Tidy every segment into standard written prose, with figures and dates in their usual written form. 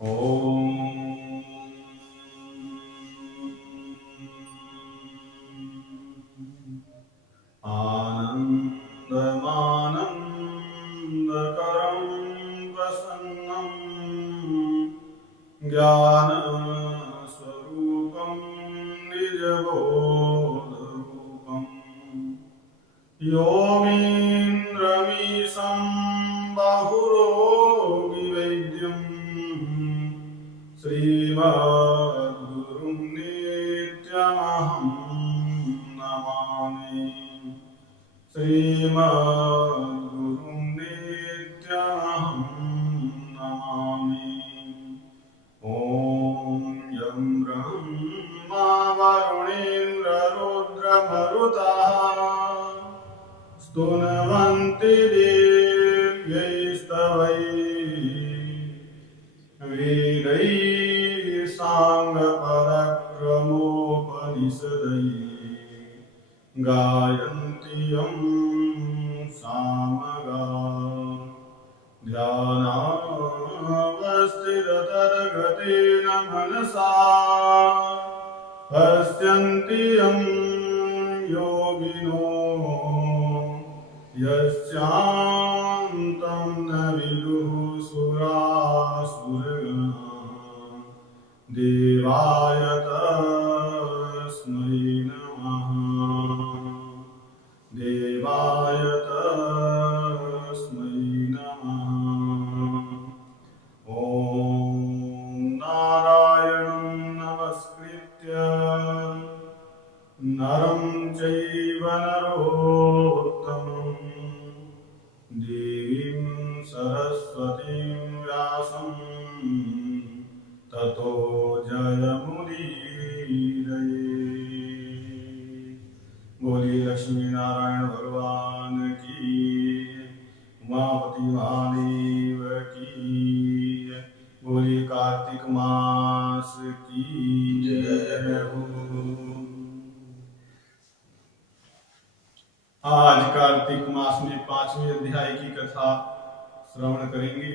ॐ आनन्दमानन्दकरं प्रसन्नं ज्ञानस्वरूपं निजबोधरूपम् योगीन्द्रमीशं बहुरोगिवैद्यं श्रीमद्गुरुं नित्यमहं नमामि। श्रीमद्गुरुं नित्यमहं नमामि। ॐ यं ब्रह्मा वरुणेन्द्ररुद्रमरुतः स्तुवन्ति दिव्यैस्तवैः वेदैः साङ्गपरक्रमोपनिषदैः गायन्ति यं सामगा ध्यानावस्थिततद्गतेन मनसा पश्यन्ति यं योगिनो यस्यान्तं न विदुः सुरासुरगणाः। देवाय तस्मै नमः। देवाय तस्मै नमः। ॐ नारायणं नमस्कृत्य नरं चैव नरोत्तमं देवीं सरस्वतीं व्यासं ततो जयमुदीरये। बोलिए लक्ष्मी नारायण भगवान की, उमापति महादेव की। बोलिए कार्तिक मास की जय हो। आज कार्तिक मास में 5वें अध्याय की कथा श्रवण करेंगे।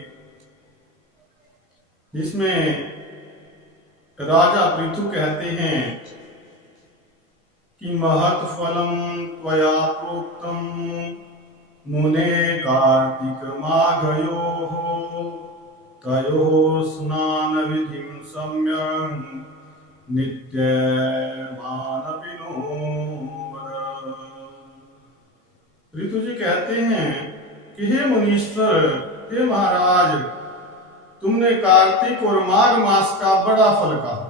इसमें राजा पृथु कहते हैं कि महत् फलम त्वया प्रोक्तम मुने कार्तिक माघयोः तयोः स्नान विधिं सम्यक् नित्यमानपि नो वद। ऋतु जी कहते हैं कि हे मुनीश्वर, हे महाराज, तुमने कार्तिक और माघ मास का बड़ा फल कहा,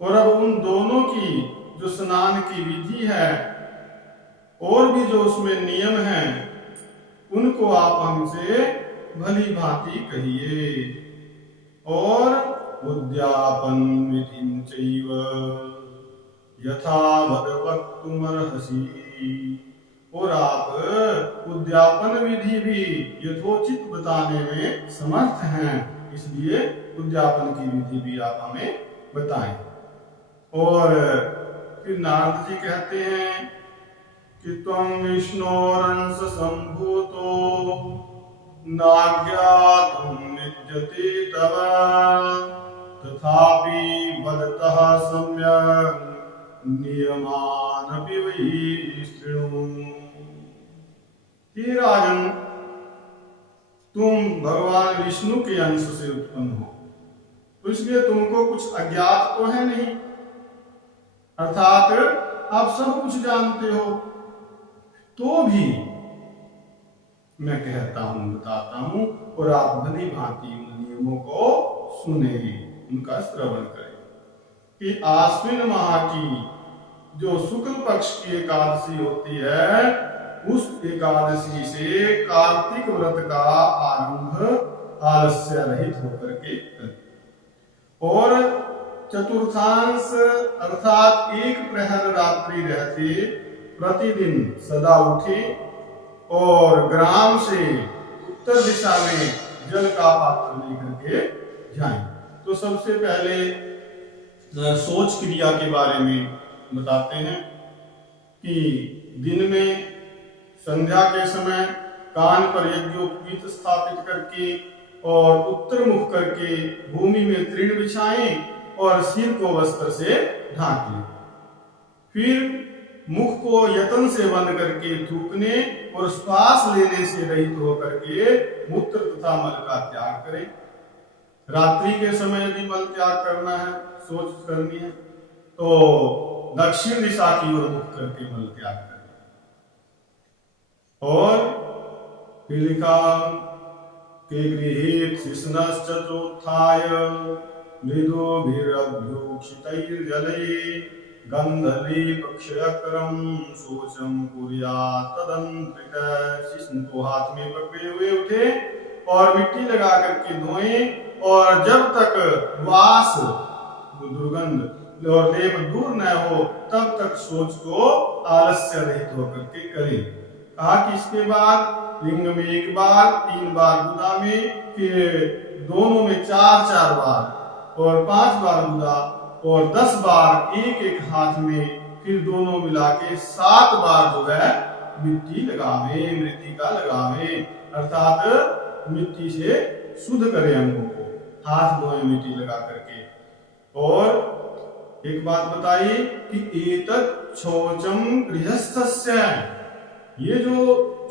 और अब उन दोनों की जो स्नान की विधि है और भी जो उसमें नियम है उनको आप हमसे भली भांति कहिए। और उद्यापन विधिं चैव यथावत् वक्तुमर्हसि, और आप उद्यापन विधि भी यथोचित बताने में समर्थ हैं, इसलिए उद्यापन की विधि भी आप हमें बताएं। और फिर नारद जी कहते हैं कि त्वं विष्णोरंश संभूतो नाज्ञातुं विद्यते तव तथापि वदतः सम्यक् नियमानपि वै शृणु। हे राजन, तुम भगवान विष्णु के अंश से उत्पन्न हो, तो इसलिए तुमको कुछ अज्ञात तो है नहीं, अर्थात आप सब कुछ जानते हो, तो भी मैं कहता हूं, बताता हूं, और आप भली भांति उन नियमों को सुने, उनका श्रवण करें। कि आश्विन माह की जो शुक्ल पक्ष की एकादशी होती है, उस एकादशी से कार्तिक व्रत का आरंभ आलस्य रहित होकर के करें। और चतुर्थांश अर्थात एक प्रहर रात्रि रहते प्रतिदिन सदा उठे और ग्राम से उत्तर दिशा में जल का पात्र लेकर के जाएं। तो सबसे पहले सोच क्रिया के बारे में बताते हैं कि दिन में संध्या के समय कान पर यज्ञोपवीत स्थापित करके और उत्तर मुख करके भूमि में तृण बिछाएं और सिर को वस्त्र से ढांक लें। फिर मुख को यत्न से बंद करके थूकने और श्वास लेने से रहित होकर के मूत्र तथा मल का त्याग करें। रात्रि के समय यदि मल त्याग करना है, सोच करनी है, तो दक्षिण दिशा की ओर मुख करके मल त्याग करें। और फिर लिखा के गृहीत शिश्नश्चोत्थाय मृदुभिरभ्युक्षितैर्जलैः गंधलेपक्षयकरं शोचं कुर्यात् तदंत्रितः। शिश्न को हाथ में पकड़े हुए उठे और मिट्टी लगा करके धोएं, और जब तक वास दुर्गंध और लेप दूर न हो तब तक शोच को आलस्य रहित होकर के करें। कहा कि इसके बाद लिंग में 1 बार, 3 बार गुदा में, फिर दोनों में 4-4 बार और 5 बार गुदा और 10 बार एक हाथ में, फिर दोनों मिला के 7 बार जो है मिट्टी लगावे, मृत्तिका लगावे, अर्थात मिट्टी से शुद्ध करें अंगों को, हाथ धोए मिट्टी लगा करके। और एक बात बताई कि एतत् शौचम गृहस्थस्य, ये जो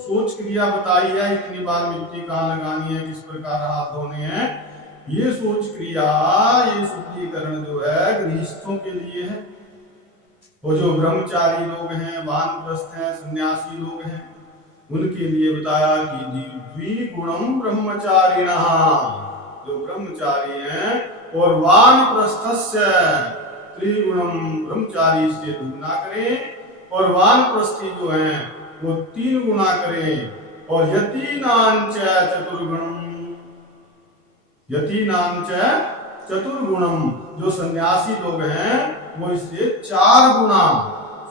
सोच क्रिया बताई है, इतनी बार मिट्टी कहाँ लगानी है, किस प्रकार हाथ धोने हैं, ये सोच क्रिया, ये शुद्धिकरण जो है गृहस्थों के लिए है। और जो ब्रह्मचारी लोग हैं, वानप्रस्थ हैं, सन्यासी लोग हैं, उनके लिए बताया कि द्विगुणम ब्रह्मचारिणः, जो ब्रह्मचारी हैं, और वानप्रस्थस्य त्रिगुणम, ब्रह्मचारी से 2 गुना करें, और वानप्रस्थी जो हैं वो 3 गुना करें, और यतीनांच चतुर्गुणम, यतीनांच चतुर्गुणम, जो सन्यासी लोग हैं वो इससे 4 गुना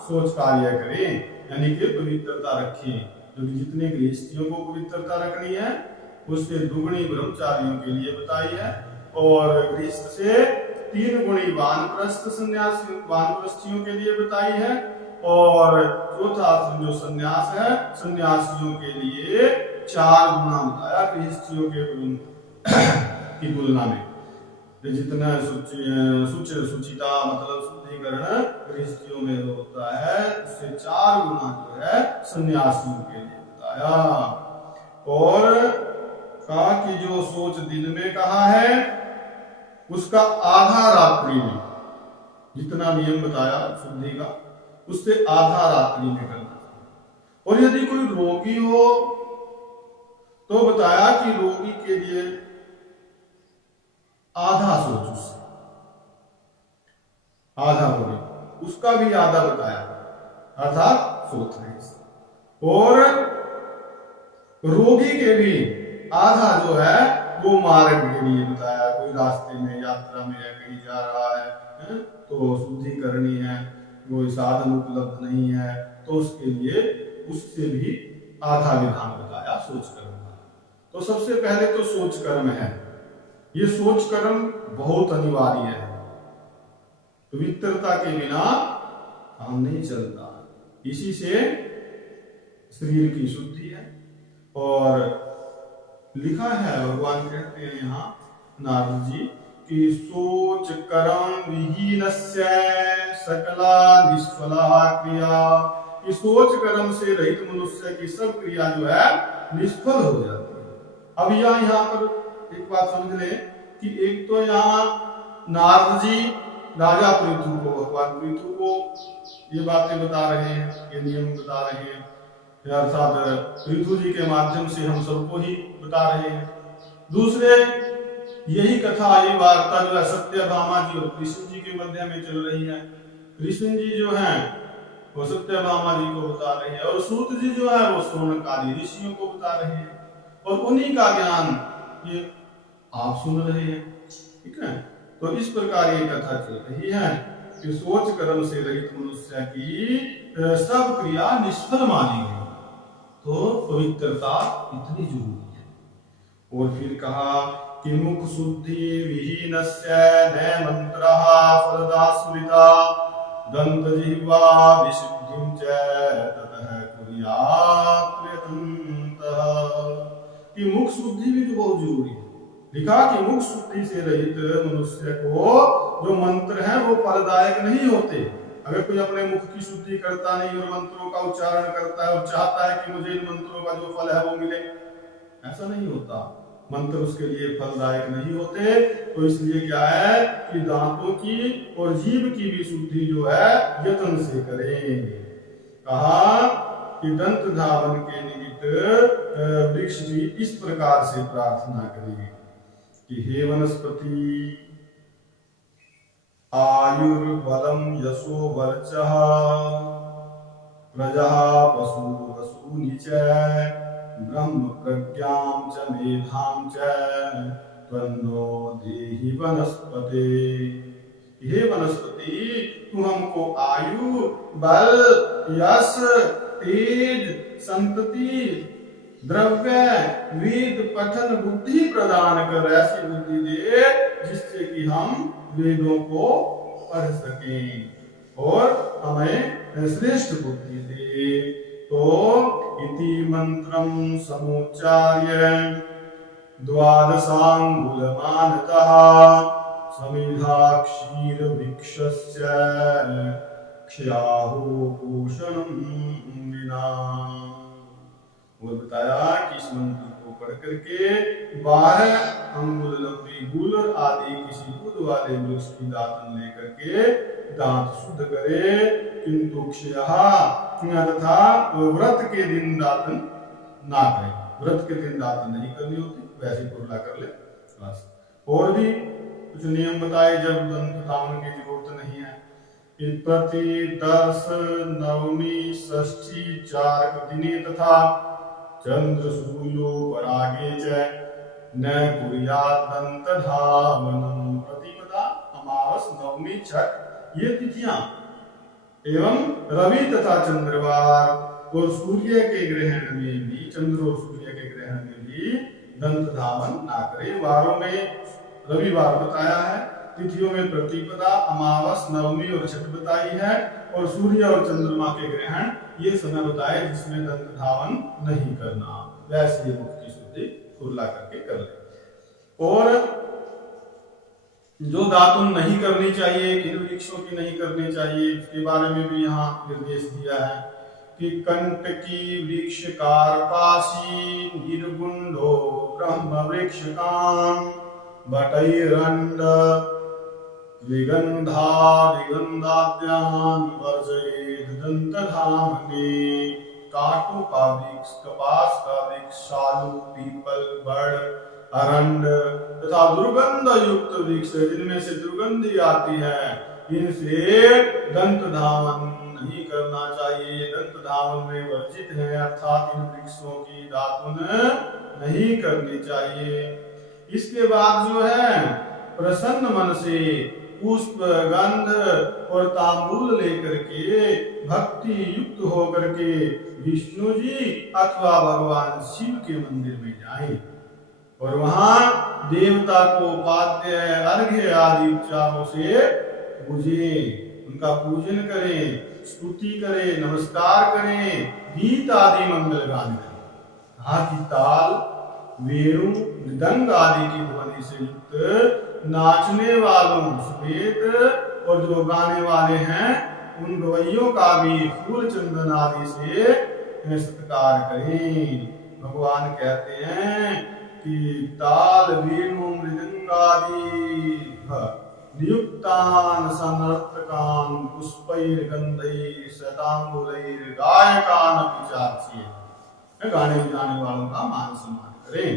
सोच कार्य करें, यानी कि पवित्रता रखें। जो जितने गृहस्थियों को पवित्रता रखनी है उससे 2 गुणी ब्रह्मचारियों के लिए बताई है, और गृहस्थ से 3 गुणी वानप्रस्थ सन्यासी, वानप्रस्थियों के लिए बताई है, और चौथा जो सन्यास है, सन्यासियों के लिए 4 गुना बताया गृहस्थियों के की तुलना में। जितना सुचिता मतलब शुद्धिकरण गृहस्थियों में होता है, उससे 4 गुना जो है सन्यासियों के लिए बताया। और कहा कि जो सोच दिन में कहा है उसका आधा रात्रि में, जितना नियम बताया शुद्धि का, उससे आधा रात्रि में करना। और यदि कोई रोगी हो तो बताया कि रोगी के लिए आधा सोच, उससे आधा हो गई, उसका भी आधा बताया, अर्थात सोच है। और रोगी के भी आधा जो है वो मार्ग के लिए बताया, कोई रास्ते में यात्रा में या कहीं जा रहा है तो शुद्धि करनी है, कोई साधन उपलब्ध नहीं है तो उसके लिए उससे भी आधा विधान बताया सोच कर्म का। तो सबसे पहले तो सोच कर्म है, ये सोच कर्म बहुत अनिवार्य है, पवित्रता के बिना काम नहीं चलता। इसी से शरीर की शुद्धि है। और लिखा है, भगवान कहते हैं यहाँ नारद जी कि सोच कर्म विहीनस्य सकला निष्फला क्रिया, कि सोच कर्म से रहित मनुष्य की सब क्रिया जो है निष्फल हो जाती है। अब यहाँ पर एक बात समझ ले कि एक तो यहाँ नारद जी राजा पृथु को, भगवान पृथु को ये बातें बता रहे हैं, ये नियम बता रहे हैं, अर्थात पृथु जी के माध्यम से हम सबको ही बता रहे हैं। दूसरे यही कथा, ये वार्ता जो है सत्यभामा जी और कृष्ण जी के मध्य में चल रही है। कृष्ण जी जो हैं वो सत्यभामा जी को बता रहे हैं, और सूत जी जो है वो सोनकादि ऋषियों को बता रहे हैं, और उन्हीं का ज्ञान ये आप सुन रहे हैं। ठीक है, तो इस प्रकार ये कथा चल रही है कि सोच कर्म से रहित मनुष्य की सब क्रिया निष्फल मानी गई, तो पवित्रता इतनी जरूरी है। और फिर कहा कि मुख शुद्धि विहीनस्य न मंत्रः फलदा स्मृता दंत जिह्वा विशुद्धिं च ततः कुर्यात् प्रयत्नतः, कि मुख शुद्धि भी तो बहुत जरूरी है। लिखा कि मुख शुद्धि से रहित मनुष्य को जो मंत्र हैं वो फलदायक नहीं होते। अगर कोई अपने मुख की शुद्धि करता नहीं और मंत्रों का उच्चारण करता है और चाहता है कि मुझे इन मंत्रों का जो फल है वो मिले, ऐसा नहीं होता। मंत्र उसके लिए फलदायक नहीं होते। तो इसलिए क्या है कि दांतों की और जीभ की भी शुद्धि जो है यत्न से करें। कहा कि दंत धावन के निमित्त वृक्ष भी इस प्रकार से प्रार्थना करें कि हे वनस्पति आयुर्बलम यशो वर्चः प्रजा पशु वसूनि च ब्रह्म प्रज्ञां च मेधां च त्वन्नो देहि वनस्पते। हे वनस्पति, तू हमको आयु, बल, यश, तेज, संतति, द्रव्य, वेद पठन बुद्धि प्रदान कर। ऐसी बुद्धि दे जिससे कि हम वेदों को पढ़ सकें और हमें श्रेष्ठ बुद्धि दे। तो इति मंत्रम समुच्चार्य द्वादशांगुलमानतः समिधा क्षीर वृक्षस्य क्षयाहो पोषणं विना। और बताया कि इस मंत्र को पढ़ करके 12 अंगुल लंबी गुल आदि किसी दूध वाले वृक्ष की दातन लेकर के दांत शुद्ध करे, किंतु क्षयः तथा व्रत के दिन दातन ना करे। व्रत के दिन दातन नहीं करनी होती, वैसे कुर्ला कर ले बस। और भी कुछ नियम बताए जब दंत धावन की जरूरत नहीं है। प्रति दर्श नवमी षष्ठी चारक दिने तथा चंद्र सूर्यो परागे च न कुर्यात् दंत धावनम। प्रतिपदा, अमावस, नवमी, छठ ये तिथियां एवं रवि तथा चंद्रवार और सूर्य के ग्रहण में भी, चंद्र और सूर्य के ग्रहण में भी दंत धावन ना करे। वारों में रविवार बताया है, तिथियों में प्रतिपदा, अमावस, नवमी और छठ बताई है, और सूर्य और चंद्रमा के ग्रहण ये समय बताए जिसमें दंत धावन नहीं करना। वैसे ये मुख की शुद्धि कुर्ला करके कर ले। और जो दातुन नहीं करनी चाहिए, किन वृक्षों की नहीं करनी चाहिए, इसके बारे में भी यहाँ निर्देश दिया है कि कंटकी वृक्ष कार्पासी निर्गुंडो ब्रह्म वृक्ष काम बटैरंड विगंधा विगंधाद्यान वर्जयेत् दंतधामने। कांटों का वृक्ष, कपास का वृक्ष, सालू, पीपल, बड़, अरंड तथा दुर्गंध युक्त वृक्ष जिनमें से दुर्गंधी आती है, इनसे दंत धावन नहीं करना चाहिए। दंत धावन में वर्जित है, अर्थात इन वृक्षों की दातुन नहीं करनी चाहिए। इसके बाद जो है प्रसन्न मन से पुष्प, गंध और तांबूल लेकर के भक्ति युक्त होकर के विष्णु जी अथवा भगवान शिव के मंदिर में जाएं और वहां देवता को पाद्य, अर्घ्य आदि उपचारों से पूजे, उनका पूजन करें, स्तुति करें, नमस्कार करें, गीत आदि मंगल गान करें। हाथी ताल, वेणु, मृदंग आदि की ध्वनि से युक्त नाचने वालों समेत और जो गाने वाले हैं उन गवैयों का भी फूल चंदन आदि से सत्कार करें। भगवान कहते हैं कि ताल, वेणु, मृदंग आदि नियुक्तान सनर्तकान पुष्पैर्गंधैः शतांगुलैर् गायकान विचार्च्य। गाने बजाने वालों का मान सम्मान करें।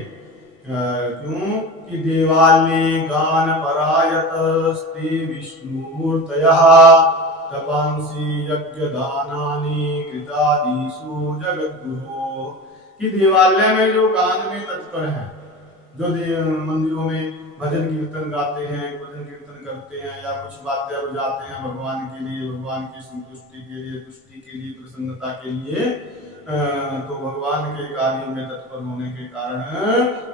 क्यों कि देवालये गान परायतस्ते विष्णुमूर्तयः तपांसि यज्ञ दानानि कृतादिषु जगद्गुरो। कि देवालय में जो गान में तत्पर हैं, जो मंदिरों में भजन कीर्तन गाते हैं, भजन कीर्तन करते हैं या कुछ वाद्य बजाते हैं भगवान के लिए, भगवान की संतुष्टि के लिए, तुष्टि के लिए, प्रसन्नता के लिए, तो भगवान के कार्यों में तत्पर होने के कारण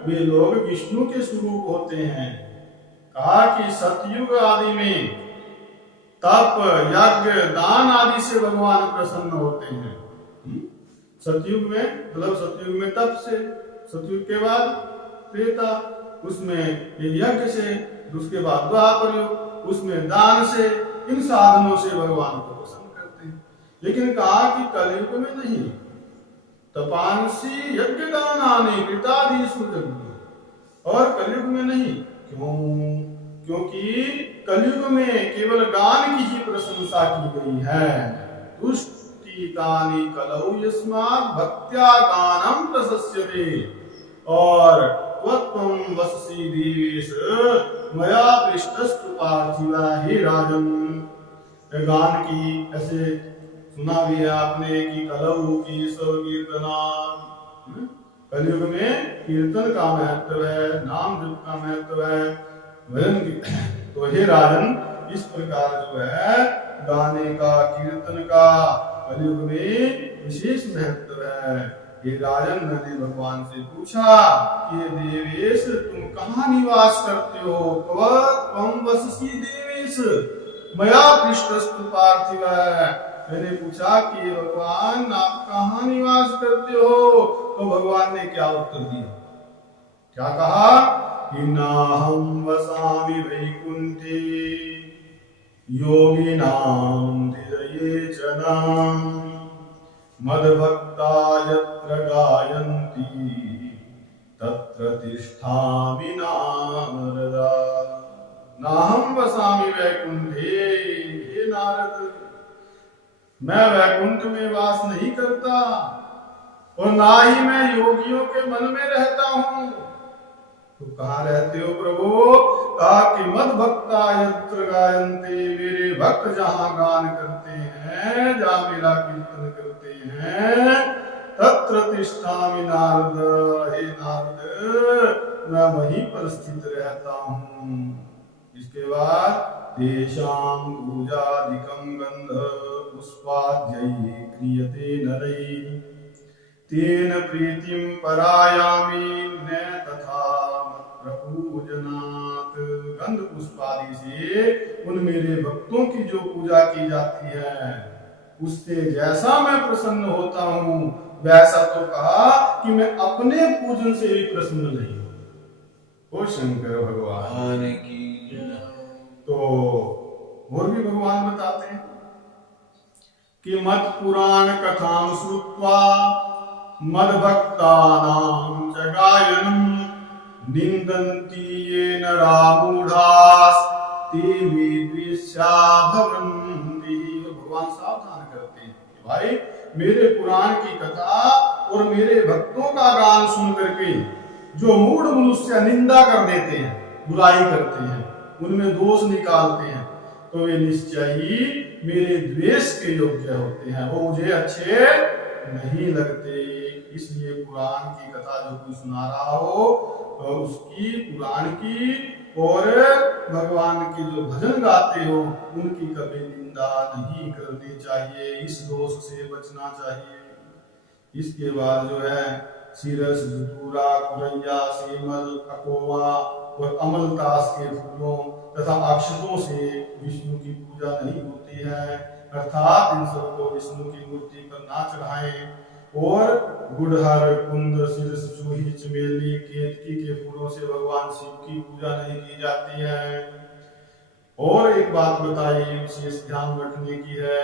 वे लोग विष्णु के स्वरूप होते हैं। कहा कि सतयुग आदि में तप, यज्ञ, दान आदि से भगवान प्रसन्न होते हैं। सतयुग में मतलब सतयुग में तप से, सतयुग के बाद त्रेता, उसमें ये यज्ञ से, उसके बाद द्वापर युग, उसमें दान से, इन साधनों से भगवान को प्रसन्न करते हैं। लेकिन कहा कि कलयुग में नहीं, तपांसी यज्ञ दानानि कृतादीषु यज्ञ, और कलयुग में नहीं। क्यों? क्योंकि कलयुग में केवल गान की ही प्रशंसा की गई है। तुष्टितानि कलौ यस्मात् भक्त्या गानम प्रशस्यते, और त्वत्वं वससि देवेश मया पृष्टस्तु पार्थिवा। हे राजन, गान की ऐसे सुना भी है आपने कि कलौ केशव कीर्तना, कलयुग में कीर्तन का महत्व है, नाम जप का महत्व है, भजन की। तो हे राजन, इस प्रकार जो है गाने का, कीर्तन का कलयुग में विशेष महत्व है। हे राजन, मैंने भगवान से पूछा कि देवेश तुम कहाँ निवास करते हो? त्वं वससि देवेश मया पृष्टस्तु पार्थिव। मैंने पूछा कि भगवान आप कहाँ निवास करते हो? तो भगवान ने क्या उत्तर दिया? क्या कहा कि नाहं वसामि वैकुंठे योगिनां हृदये जनां मद्भक्ता यत्र गायन्ति तत्र तिष्ठामि नारद। नाहं वसामि वैकुंठे, हे नारद, मैं वैकुंठ में वास नहीं करता, और ना ही मैं योगियों के मन में रहता हूं। तो कहाँ रहते हो प्रभु? कहा कि मद भक्ता यत्र गायन्ते, मेरे भक्त जहां गान करते हैं, जहां मेरा कीर्तन करते हैं, तत्र तिष्ठामि नारद। हे नारद, मैं वहीं पर स्थित रहता हूं। इसके बाद तेषां पूजादिकं गंध पुष्पाद्यै क्रियते नरैः तेन प्रीतिं परायामि न तथा मत्र पूजनात्। गंध पुष्पादि से उन मेरे भक्तों की जो पूजा की जाती है, उससे जैसा मैं प्रसन्न होता हूं, वैसा तो कहा कि मैं अपने पूजन से भी प्रसन्न नहीं हूं। ओ शंकर भगवान की। तो और भी भगवान बताते हैं कि मत पुराण कथां श्रुत्वा मद भक्तानां च गायनं निंदन्ति ये नरामूढ़ास् ते विद्वेष्या भवन्ति। भगवान सावधान करते हैं कि भाई, मेरे पुराण की कथा और मेरे भक्तों का गान सुन करके जो मूढ़ मनुष्य निंदा कर देते हैं, बुराई करते हैं, उनमें दोष निकालते हैं, तो वे निश्चय ही मेरे द्वेष के योग्य होते हैं, वो मुझे अच्छे नहीं लगते। इसलिए पुराण की कथा जो कोई सुना रहा हो, तो उसकी, पुराण की और भगवान के जो भजन गाते हो, उनकी कभी निंदा नहीं करनी चाहिए, इस दोष से बचना चाहिए। इसके बाद जो है सीरस, धतूरा, कुरैया, सेमल, अकोवा और अमलतास के फूलों तथा अक्षतों से विष्णु की पूजा नहीं होती है, अर्थात इन सबको विष्णु की मूर्ति पर ना चढ़ाएं। और गुड़हर, कुंद, शीर्ष, जूही, चमेली, केतकी के फूलों से भगवान शिव की पूजा नहीं की जाती है। और एक बात बताई, विशेष ध्यान रखने की है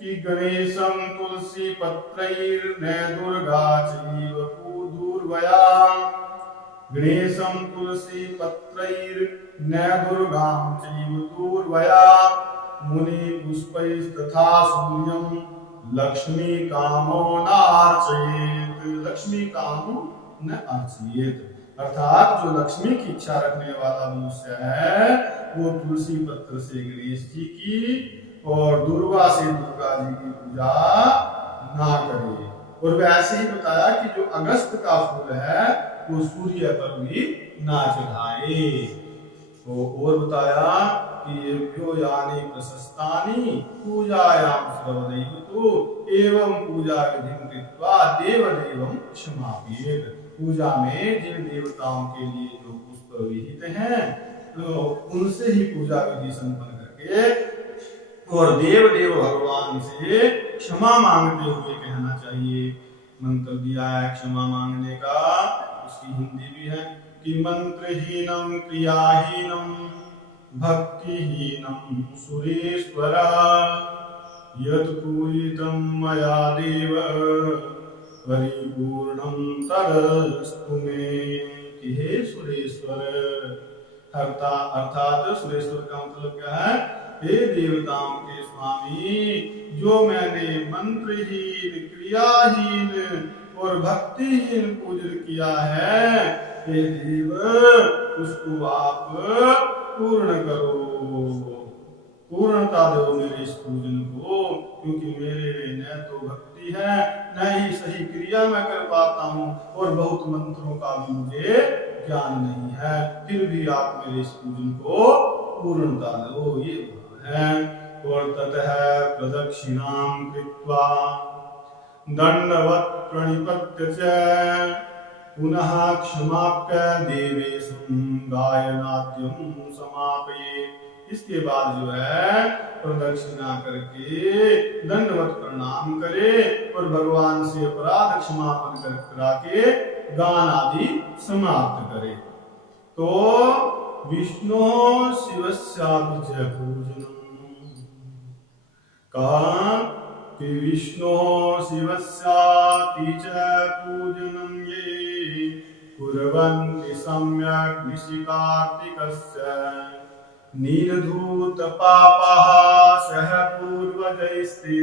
कि गणेशं तुलसी पत्रैर्न दुर्गा चैव पूर्वया। गणेशं तुलसी पत्रैर्न दुर्गां चैव पूर्वया मुनि पुष्पैस्तथा सूर्यं लक्ष्मी कामो नार्चयेत। लक्ष्मी कामो न अर्चयेत, अर्थात जो लक्ष्मी की इच्छा रखने वाला मनुष्य है, वो तुलसी पत्र से गणेश जी की और दुर्गा से दुर्गा जी की पूजा ना करे। और वैसे ही बताया कि जो अगस्त का फूल है, वो सूर्य पर भी ना चढ़ाए। तो और बताया कि येभ्यो यानि प्रशस्तानि पूजायां श्रवणैतु एवं पूजा विधिं कृत्वा देवदेवं क्षमापयेत्। पूजा में जिन देवताओं के लिए जो पुष्प विहित हैं, तो उनसे ही पूजा विधि संपन्न करके और देव देव भगवान से क्षमा मांगते हुए कहना चाहिए। मंत्र दिया है क्षमा मांगने का, उसकी हिंदी भी है, कि मंत्रहीनं क्रियाहीनं भक्तिहीनं सुरेश्वर यत् पूजितं मया देव परिपूर्णं तदस्तु मे। कि हे सुरेश्वर, अर्थात सुरेश्वर का मतलब क्या है? हे देवताओं के स्वामी, जो मैंने मंत्रहीन क्रियाहीन और भक्तिहीन पूजन किया है, हे देव उसको आप पूर्ण करो, पूर्णता दो मेरे इस पूजन को, क्योंकि मेरे में न तो भक्ति है न ही सही क्रिया मैं कर पाता हूँ और बहुत मंत्रों का भी मुझे ज्ञान नहीं है, फिर भी आप मेरे इस पूजन को पूर्णता दो, ये है। और ततः प्रदक्षिणां कृत्वा दंडवत् प्रणिपत्य च पुनः क्षमाप्य देवेशं गायनाद्यं समापयेत्। इसके बाद जो है प्रदक्षिणा करके दंडवत प्रणाम करे और भगवान से अपराध क्षमापन करा के गान आदि समाप्त करे। तो विष्णु शिवस्यापि च पूजनम्, कहा कि विष्णु शिवस्यापि च पूजनं ये कुर्वन्ति सम्यक् निशिकार्तिकस्य निर्धूत पापाः सह पूर्वजैस्ते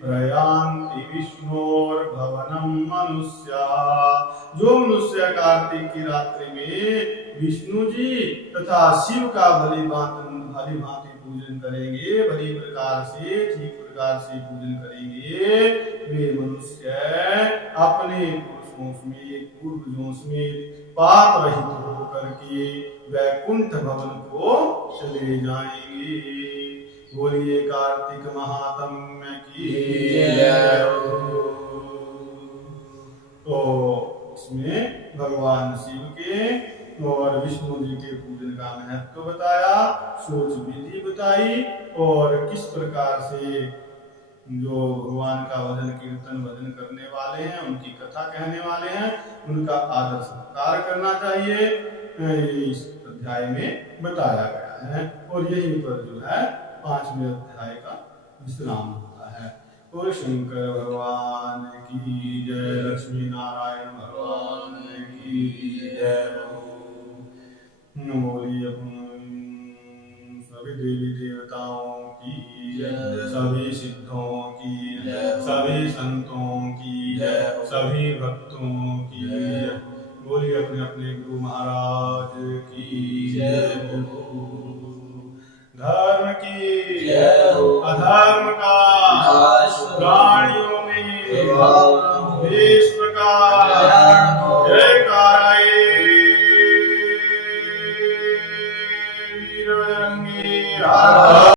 प्रयान्ति विष्णोर्भवनं मनुष्याः। जो मनुष्य कार्तिक की रात्रि में विष्णु जी तथा शिव का भली भांति पूजन करेंगे, भली प्रकार से ठीक प्रकार से पूजन करेंगे, वे मनुष्य अपने पुरुषों समेत पूर्वजों समेत पाप रहित होकर के वैकुंठ भवन को चले जाएंगे। बोलिए कार्तिक महात्म्य की जय। तो इसमें भगवान शिव के और विष्णु जी के पूजन का महत्व बताया, सोच विधि बताई और किस प्रकार से जो भगवान का भजन कीर्तन भजन करने वाले हैं, उनकी कथा कहने वाले हैं, उनका आदर सत्कार करना चाहिए, इस अध्याय में बताया गया है। और यहीं पर जो है 5वें अध्याय का विश्राम होता है। और शंकर भगवान की जय, लक्ष्मी नारायण भगवान की जय। बोलिए सभी देवी देवताओं की जय, सभी सिद्धों की जय, सभी संतों की जय, सभी भक्तों की जय। बोलिए अपने अपने गुरु महाराज की जय। धर्म की जय, अधर्म का प्राणियों में इस प्रकार जयकाराए वीर बजरंगी।